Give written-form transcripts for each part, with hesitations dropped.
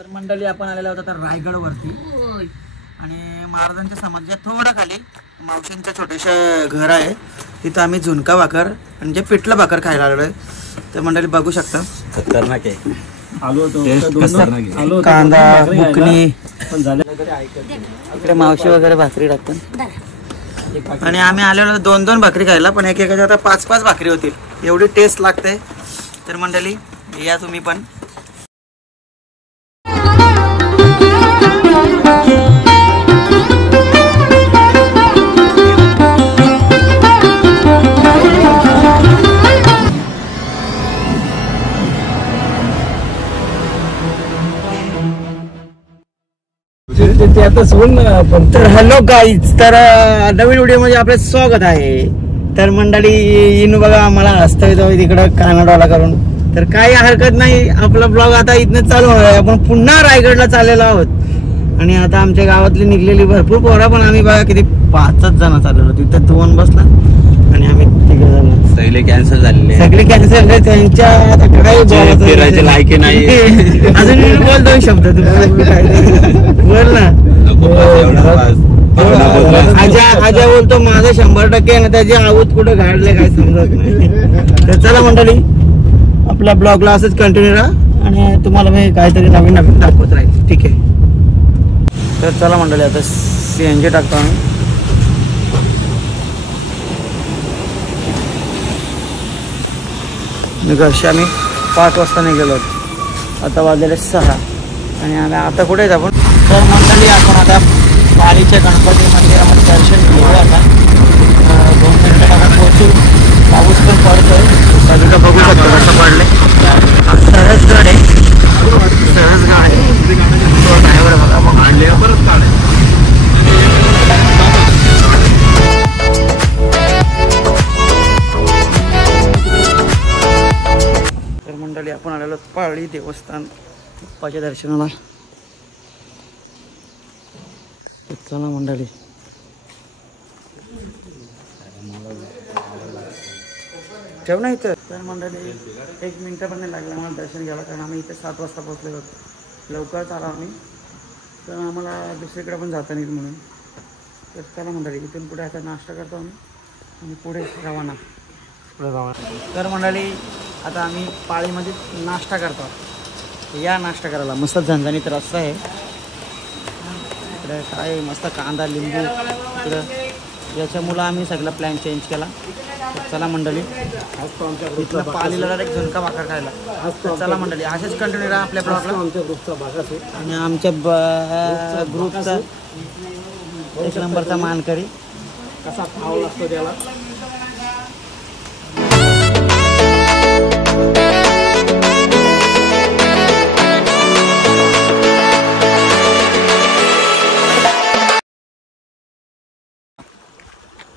तर मंडळी आपण आलेला होता तर रायगड वरती आणि महाराजांच्या समाजाच्या थोडं खाली मावशींचं छोटेसे घर आहे. तिथं आम्ही झुणका भाकर म्हणजे पिठलं भाकर खायला आलेलो आहे. तर मंडळी बघू शकता खतरनाक आहे. आलो कांदा बुकनी इकडे मावशी वगैरे भाकरी टाकतात आणि आम्ही आलेलो 2-2 भाकरी खायला, पण एकेकाच्या आता 5-5 भाकरी होतील, एवढी टेस्ट लागते. तर मंडळी या तुम्ही पण. तर हॅलो गाईज, तर नवीन व्हिडिओ मध्ये आपलं स्वागत आहे. तर मंडळी येऊन बघा आम्हाला हसतोय तो तिकडं कानाडवाला करून. तर काही हरकत नाही, आपला ब्लॉग आता इथनं चालू होणार आहे. आपण पुन्हा रायगडला चाललेलो आहोत आणि आता आमच्या गावातली निघलेली भरपूर पोरा, पण आम्ही बघा किती 5च जण चाललेलो. तिथं 2 बसला आणि आम्ही 3 जण. सगळे कॅन्सल झालेले, सगळे कॅन्सल. त्यांच्या फिरायचे लायकी नाही. अजून बोल 2 शब्द बोल ना. आजा बोलतो माझं 100% आहे ना, त्याची आवत कुठं घाडले काय समजत नाही. तर चला मंडळी आपल्या ब्लॉगला असंच कंटिन्यू राहा आणि तुम्हाला मी काहीतरी नवीन नवीन दाखवत राहील. ठीक आहे. तर चला मंडळी आता CNG टाकतो आम्ही. घरशी आम्ही 5 वाजता निघालो, आता वाजलेले 6 आणि आम्ही आता कुठे आहेत आपण. तर मंडळी आपण आता पालीच्या गणपती मंदिरामध्ये दर्शन घेऊ. आता 2 मिनिटात आपण पोहोचू. पाऊस पण पडतोय, बाजूला बघू शकतो कसं पडले. सहजगड आहे, सहजगड आहे. ड्रायव्हर बघा मग आणले परत काढे. तर मंडळी आपण आलेलो पाळी देवस्थान बाप्पाच्या दर्शनाला. चला मंडळी ठेव ना इथं. तर मंडळी 1 मिनिट पण नाही लागलं आम्हाला दर्शन घ्यायला, कारण आम्ही इथे 7 वाजता पोहोचले होतो. लवकरच आलो आम्ही, तर आम्हाला दुसरीकडे पण जाता नाही म्हणून. तर चला मंडळी इथून पुढे आता नाश्ता करतो आम्ही आणि पुढे रवाना. तर मंडळी आता आम्ही पाळीमध्ये नाश्ता करतो. या नाश्ता करायला मस्त झणझणीत रस्सा आहे. इकडे काय मस्त कांदा लिंबू इकडं, याच्यामुळं आम्ही सगळा प्लॅन चेंज केला. चला मंडळी इथलं पालीला डायरेक्ट झुणका भाकर खायला. चला मंडळी असेच कंटिन्यू राहा आपल्या ब्लॉगला. आमच्या ग्रुपचा भाग आणि आमच्या ग्रुपचा 1 नंबरचा मानकरी कसा खावा लागतो त्याला.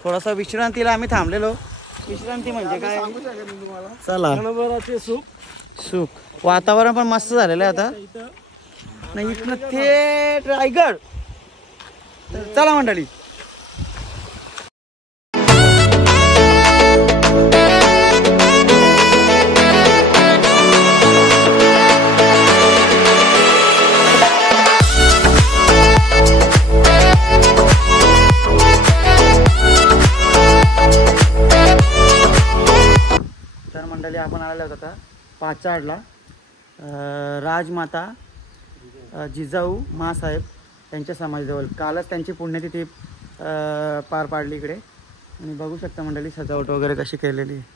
थोडासा विश्रांतीला आम्ही थांबलेलो. विश्रांती म्हणजे काय चला सुख वातावरण पण मस्त झालेलं आहे आता. नाही इथनं थेट रायगड. तर चला मंडळी. आपण आलेलो होता पाचाडला. राजमाता जिजाऊ मासाहेब त्यांच्या समाजाजवळ कालच त्यांची पुण्यतिथी पार पाडली इकडे. आणि बघू शकता मंडळी सजावट वगैरे कशी केलेली आहे.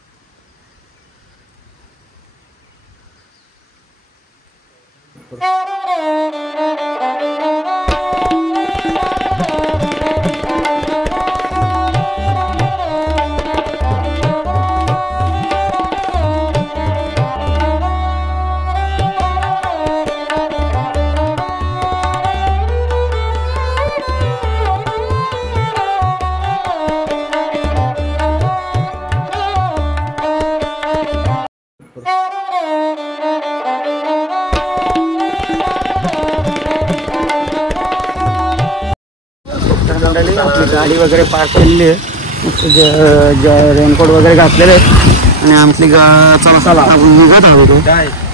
आपली गाडी वगैरे पार्क केलेली आहे, रेनकोट वगैरे घातलेले आहेत आणि आमची चला आपण निघत आहोत.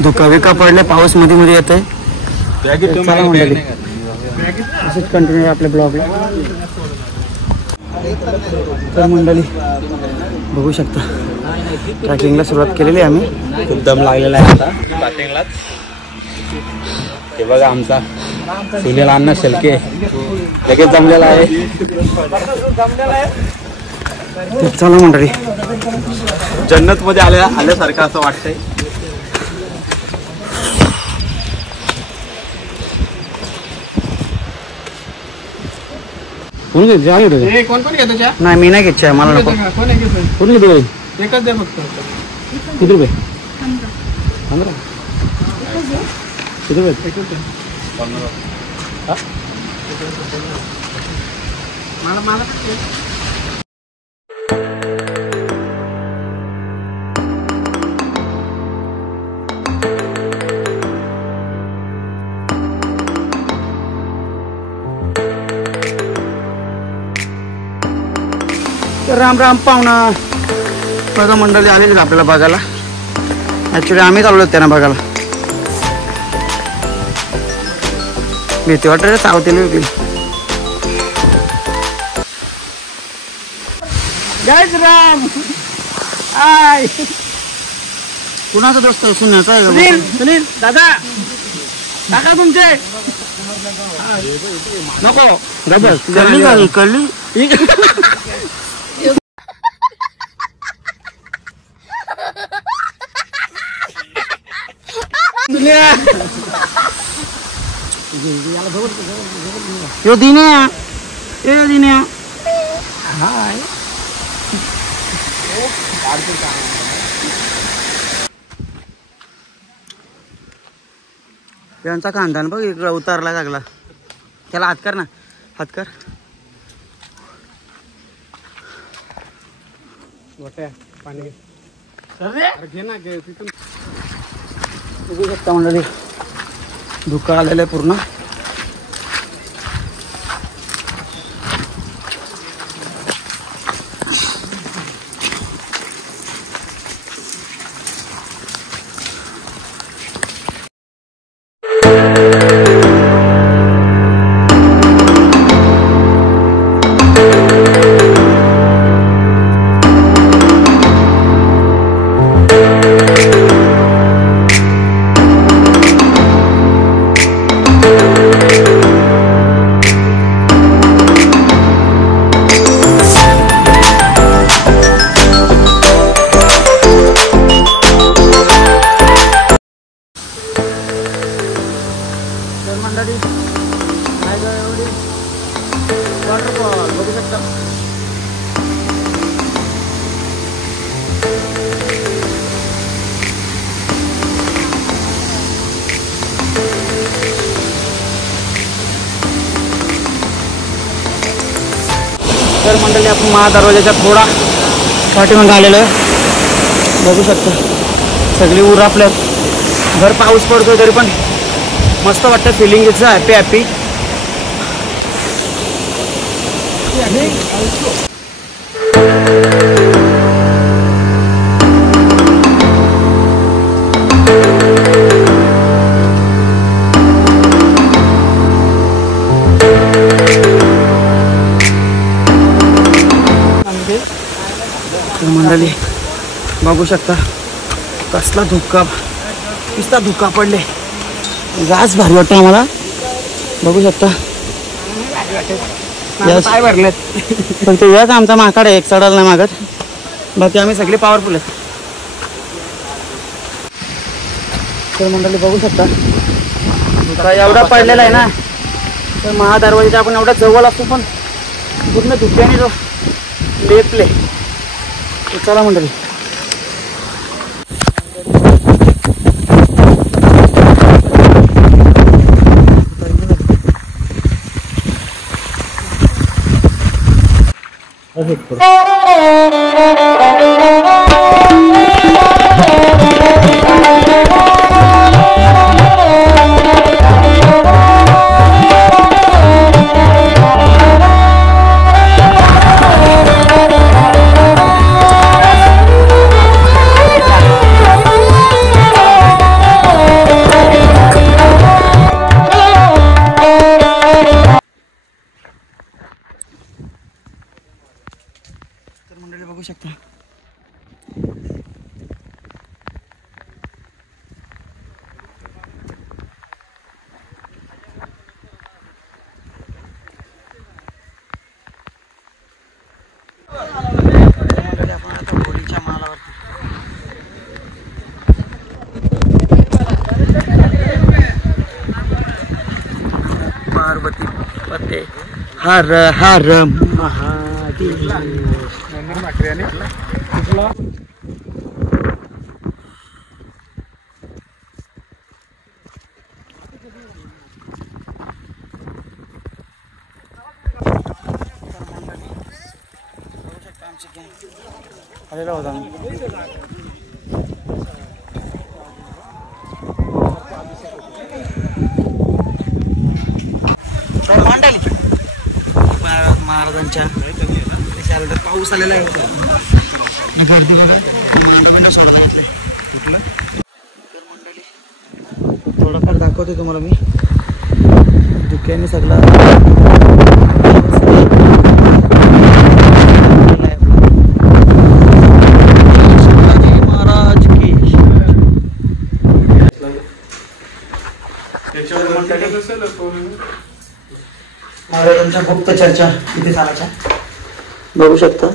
धुका बिका पडले, पाऊस मध्ये मध्ये येते. चला मंडळी असंच कंटिन्यू आपल्या ब्लॉगला. तर मंडळी बघू शकता ट्रॅकिंगला सुरुवात केलेली आहे आम्ही. खूप दम लागलेला आहे आता स्टार्टिंगलाच. हे बघा आमचा सुनील अण्णा शेलके लगेच जमलेला आहे. चला मंडळी जन्नत मध्ये आल्यासारखं असं वाटतंय. कोण घेतो नाही मी नाही घेतच्या मला नको. कोण घेतो एकच द्या फक्त. किती रुपये? 15. किती रुपये? 15. मला राम राम पाहुणा. बघा मंडळी आलेली आपल्याला बघायला. ॲक्च्युली आम्हीच आलो त्यांना बघायला. भीती वाटत सावतेली होती. जय श्रीराम. आय कुणाचा दोस्त सुन्याचा आहे? सुनील. सुनील दादा काका तुमचे नको कळली कळली. यो दिन्या ए दिन्या हाय. यांचा खानदान बघ इकडं उतारला लागला. त्याला हात कर ना, हात कर. पाणी घे ना. बघू शकता मंडळी धुका आलेलं आहे पूर्ण. वॉटरफॉल बघू शकता. तर मंडळी आपण महादरवाजाच्या थोडा पाठीमागे आलेलो आहे. बघू शकता सगळी ऊर आपल्या भर पाऊस पडतोय तरी पण मस्त वाटतं. Feeling it's happy happy. मंडळी बघू शकता कसला धुक्का, किस्ता धुक्का पडले. गाच भारी वाटतं आम्हाला. बघू शकता काय भरलेत. फक्त याच आमचा माकाड आहे, एक चढायला नाही मागत. बाकी आम्ही सगळे पॉवरफुल आहेत. तर मंडळी बघू शकता धुका एवढा पडलेला आहे ना. तर महादरवाजा आपण एवढा जवळ असतो पण पूर्ण धुक्याने जो लेपले. चला मंडळी हर हर महादेव. आलेला होता मांडली महाराजांच्या पाऊस आलेला आहे. थोडाफार दाखवते तुम्हाला मी. धुक्याने सगळा महाराजांच्या गुप्त चर्चा इथे चालायच्या बघू शकता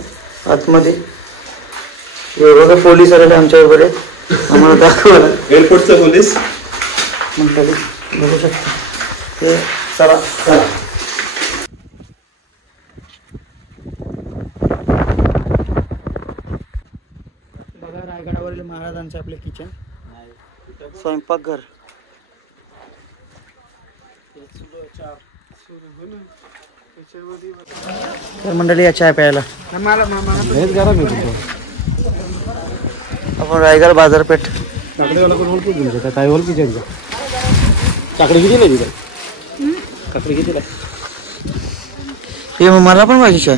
आतमध्ये. हे बघा पोलीस आलेले आमच्या बरोबर आहेत आम्हाला दाखवायला. एअरपोर्टचा पोलीस मंडळी बघू शकता ते. चला चला बघा रायगडावरील महाराजांचे आपले किचन स्वयंपाकघर. तर मंडळी या चाय प्यायला आपण रायगड बाजारपेठ. काय ओळखी काकडी किती नाही काकडी किती हे मला पण पाहिजे चाय.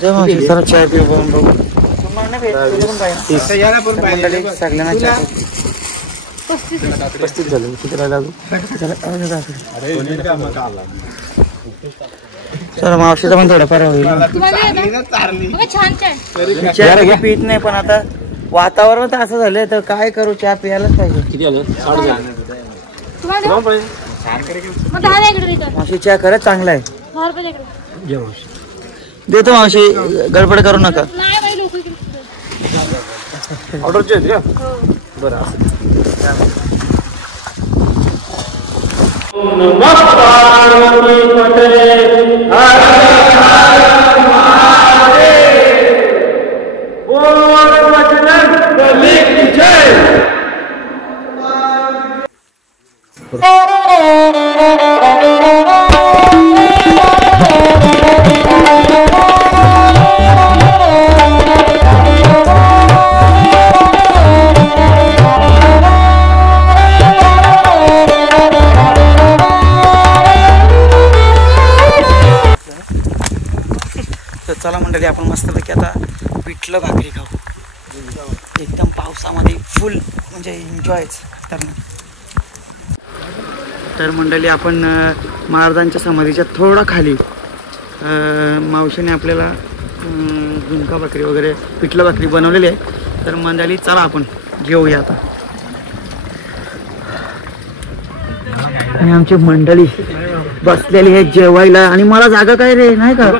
जरा चाय पिऊ बघून बघू. सगळ्यांना चाय 35 झालं. किती राहिला चला मावशीचा पण थोडाफार होईल. चहा पीत नाही पण आता वातावरण तर असं झालंय तर काय करू चहा प्यायलाच पाहिजे. किती आलं मावशी चहा खरंच चांगला आहे. देतो मावशी गडबड करू नका. ऑर्डरचे आहेत का बरं. चला मंडळी आपण मस्तपैकी आता पिठलं भाकरी खाऊ. एकदम पावसामध्ये फुल म्हणजे एन्जॉयच करणार. तर मंडळी आपण महाराजांच्या समाधीच्या थोडा खाली मावशीने आपल्याला झुणका भाकरी वगैरे पिठलं भाकरी बनवलेली आहे. तर मंडळी चला आपण जेवूया आता. आणि आमची मंडळी बसलेली आहे जेवायला. आणि मला जागा काय रे नाही का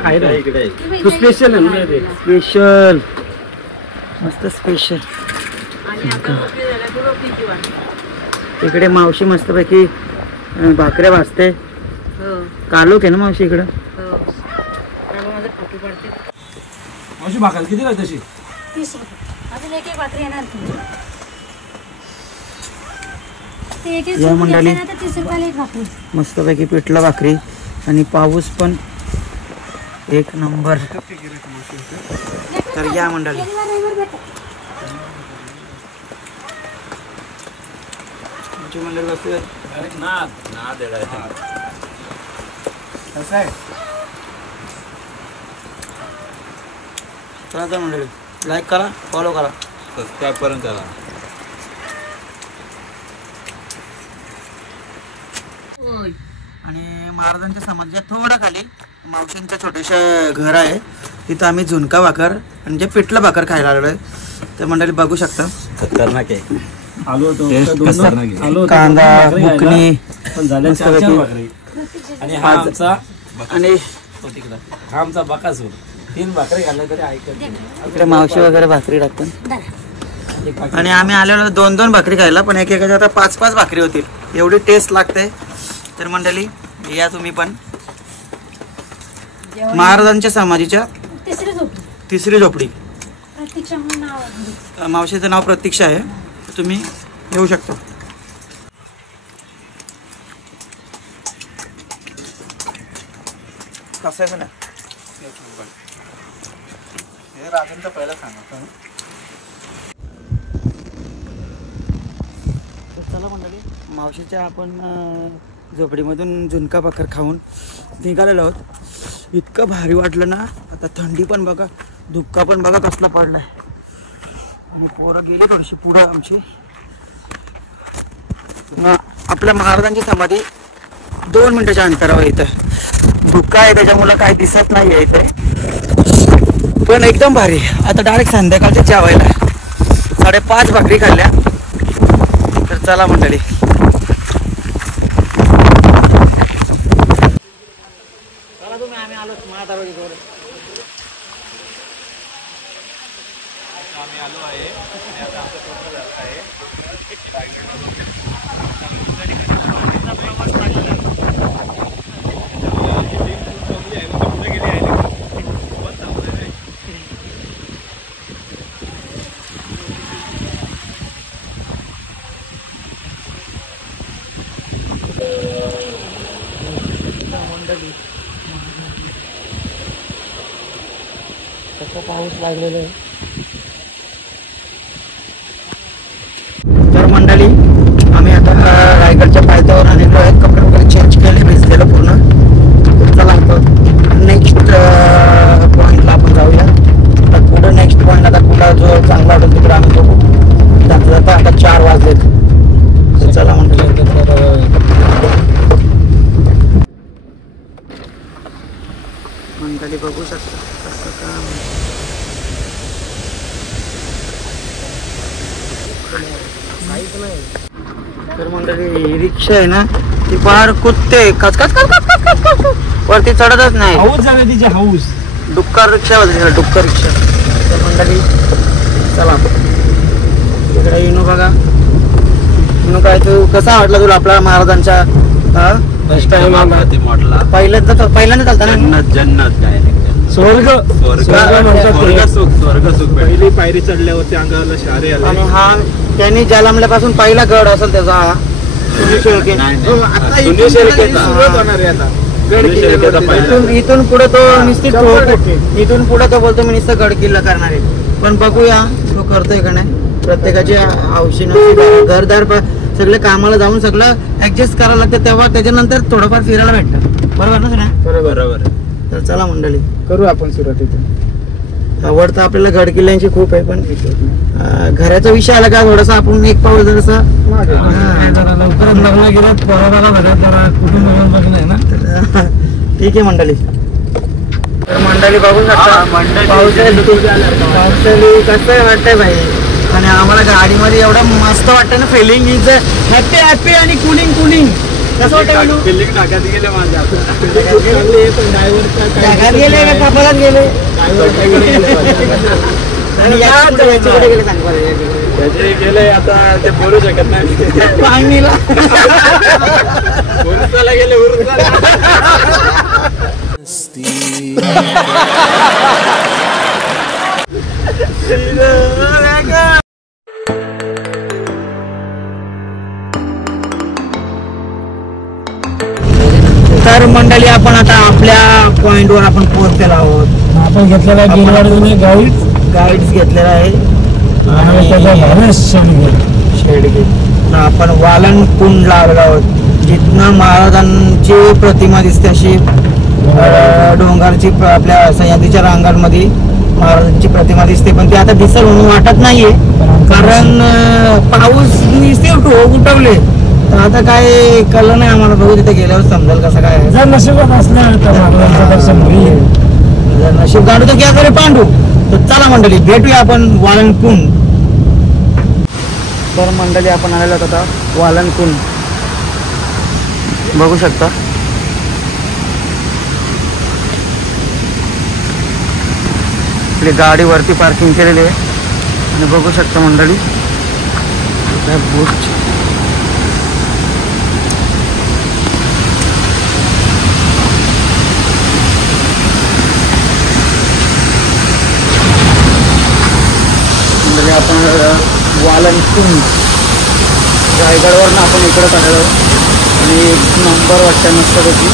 स्पेशल स्पेशल मस्त स्पेशल. इकडे मावशी मस्तपैकी भाकऱ्या भाजते. कालोख आहे ना मावशी इकडं. मावशी भाकर किती लागते तशी? या मंडळी मस्तपैकी पिठला भाकरी आणि पाऊस पण एक नंबर. तर या मंडळी मंडळी बसते चला. तर मंडळी लाईक करा, फॉलो करा, सबस्क्राईब पर्यंत करा. आणि महाराजांच्या समाजाच्या थोडं खाली मावशींचं छोटंसं घर आहे. तिथं आम्ही झुणका भाकर म्हणजे पिठलं भाकर खायला आलेलो आहे. तर मंडळी बघू शकता खतरनाक आहे. आलो होतो कांदा बुकणी आणि हा आमचा बकासूर 3 भाकरी घालल्या तरी ऐकत. इकडे मावशी वगैरे भाकरी टाकतात. आणि आम्ही आलेलो 2-2 भाकरी खायला पण एकेकाच्या आता 5-5 भाकरी होतील एवढी टेस्ट लागते. तर मंडळी या तुम्ही पण. महाराजांच्या समाधीच्या तिसरी झोपडी. मावशीचं नाव प्रतीक्षा आहे. तुम्ही येऊ शकता. कसं आहे ना हे राजांचं पहिलं सांगा. चला मंडळी मावशीच्या आपण झोपडीमधून झुणका भाकर खाऊन निघालेलो आहोत. इतकं भारी वाटलं ना. आता थंडी पण बघा, धुक्का पण बघा कसला पडलाय. आणि पोरं गेली थोडीशी पुढं आमची. आपल्या महाराजांची समाधी 2 मिनिटाच्या अंतरावर इथं. धुक्का आहे त्याच्यामुळे काय दिसत नाही आहे इथे, पण एकदम भारी. आता डायरेक्ट संध्याकाळच्या जेवायला 5:30 भाकरी खाल्ल्या. तर चला मंडळी. चला तुम्ही आम्ही आलो महादारोगीवर. आम्ही आलो आहे आणि आता आमचा प्रवास झाला आहे. कसा पाऊस लागलेला आहे. तर मंडळी आम्ही आता रायगडच्या पायथ्यावर आलेलो आहे. कपडे वगैरे चेंज केले, भिजलेलं पूर्ण. चला आता नेक्स्ट पॉईंटला आपण जाऊया. आता पुढं नेक्स्ट पॉईंट आता कुठला जो चांगला वाटेल तिकडे आम्ही बघू. जाता जाता आता 4 वाजलेत. तर चला मंडळी. मंडळी बघू शकता कसं काम. तर मंडळी रिक्षा आहे ना ती फार कुदते. कचकच वरती चढतच नाही. हाऊस जावे तिचे हाऊस. डुक्कर रिक्षा होती, डुक्कर रिक्षा. तर मंडळी चला तिकडे इनू बघा. इनू काय तू कसा वाटला तुला आपला महाराजांच्या फर्स्ट टाइम आला ते मॉडला. पहिल्यांदा चालता ना. जन्नत काय स्वर्ग सुख. पहिली पायरी चढल्यावरती अंगाला शारे आले. आणि हा त्यांनी जालमल्यापासून पहिला गड असेल त्याचा हा. इथून पुढे तो निश्चित इथून पुढे तो बोलतो मी नुसतं गड किल्ला करणार आहे. पण बघूया तो करतोय का नाही. प्रत्येकाची हौशीनं घरदार सगळे कामाला जाऊन सगळं ऍडजस्ट करायला लागतं, तेव्हा त्याच्यानंतर थोडंफार फिरायला भेटतं. बरोबर ना सगळ्या. बरोबर. तर चला मंडळी करू आपण सुरुवात इथे. आवडतं आपल्याला गड किल्ल्यांची खूप आहे, पण घराचा विषय आला का थोडासा आपण एक पाऊल जर असं लवकरात लग्न गेलं कुठून बघणं ना. ठीक आहे मंडळी. तर मंडळी बघू शकता पावसाळी कसं वाटतंय भाई. आणि आम्हाला गाडीमध्ये एवढं मस्त वाटतं ना. फिलिंग इज हॅपी आणि कुलिंग. कसं वाटतं फिलिंग टाक्यात गेले माझ्या. ढगात गेले का कपालात गेले. आणि याच्याकडे गेले सांग बरं. त्याचे गेले आता ते बोलू शकत नाही. पाणीला उरुसाला गेले. उरुसाला तर मंडळी आपण आता आपल्या पॉइंट वर आपण पोहोचलेलो आहोत. आपण घेतलेला गाईड्स घेतलेला आहे. शेडगे. आपण वालन कुंड लावलेलो आहोत, जिथनं महाराजांची प्रतिमा दिसते अशी डोंगरची आपल्या सह्याद्रीच्या रांगांमध्ये महाराजांची प्रतिमा दिसते. पण ती आता दिसेल म्हणून वाटत नाहीये, कारण पाऊस नुसते उठवले. तर आता काय कळलं नाही आम्हाला. बघू तिथे गेल्यावर समजेल कसं काय. जर नशिबात असलं जर नशीब गाडू तर घ्या तरी पांडू. तर चला मंडळी भेटूया आपण वालन कुंड. तर मंडळी आपण आलेलो आहोत आता वालन कुंड. बघू शकता आपली गाडी वरती पार्किंग केलेली आहे. आणि बघू शकता मंडळी आपण वालनकुंड रायगडवरनं आपण इकडं आलेलो आणि एक नंबर वाटतं मस्तपैकी.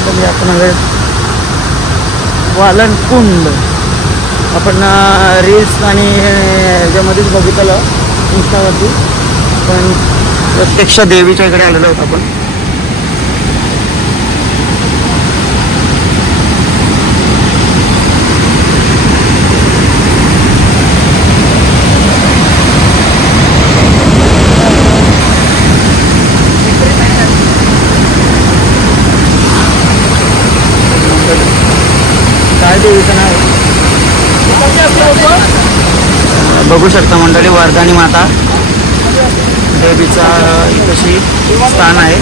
मंडळी आपण वालनकुंड आपण रील्स आणि ह्याच्यामध्येच बघितलं इंस्टावरती, पण प्रत्यक्ष देवीच्या इकडे आलेलो आहोत आपण. काय देवीचं नाव बघू शकता मंडळी, वर्धानी माता देवीचा इथशी स्थान आहे.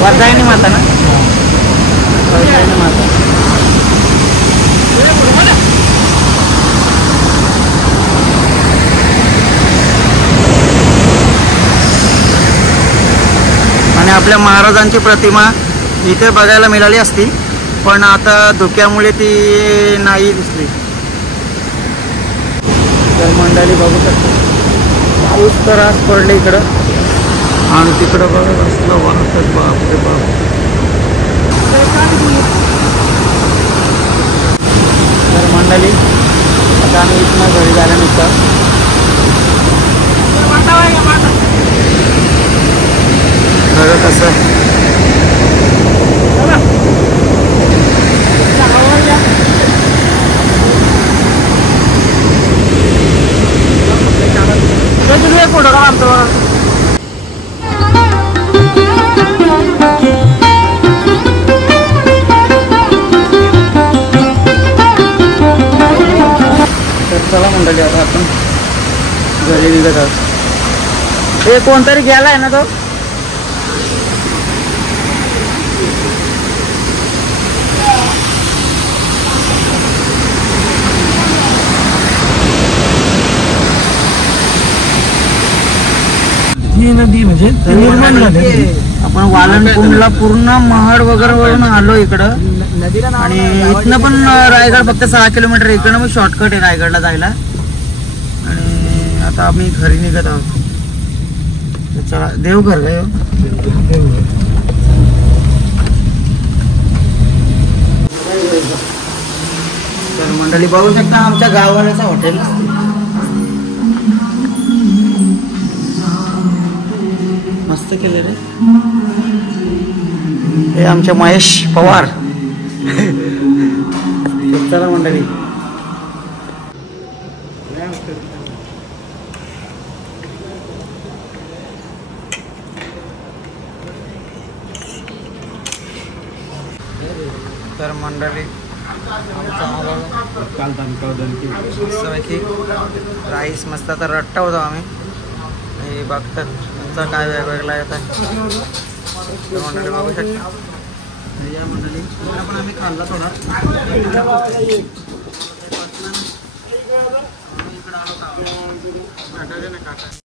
वर्धायनी माता ना, वर्धायनी माता. आणि आपल्या महाराजांची प्रतिमा इथे बघायला मिळाली असती, पण आता धुक्यामुळे ती नाही दिसली. तर मंडळी बघू शकतो पाऊस तर आज पडले इकडं, आणि तिकडं बघा रस्ता वाहतात. बाप रे बाप. तर मंडळी आता आम्ही इथनं घरी झाल्यानंतर घर कसं फोटो का आमचं. चला मंडळी आता आपण घरी निघत आहोत. हे कोणतरी गेलाय ना तो. ही नदी म्हणजे निर्माण झाली. आपण वालनकुंडला पूर्ण महाड वगैरे वरून आलो इकडं, आणि इथनं पण रायगड फक्त 6 किलोमीटर. इकडनं मग शॉर्टकट आहे रायगडला जायला. आणि आता आम्ही घरी निघत आहोत. चला देवघर काय तर मंडळी बघू शकता आमच्या गावाचं हॉटेल. मस्त केले रे. हे आमचे महेश पवार. चला मंडळी तर मंडळी मस्तपैकी राईस मस्त. आता रट्टा होतो आम्ही बघतात तुमचा काय वेगवेगळा येत आहे. मंडळी बघू शकता या मंडळी पण आम्ही खाल्ला थोडा. इकडं आलो का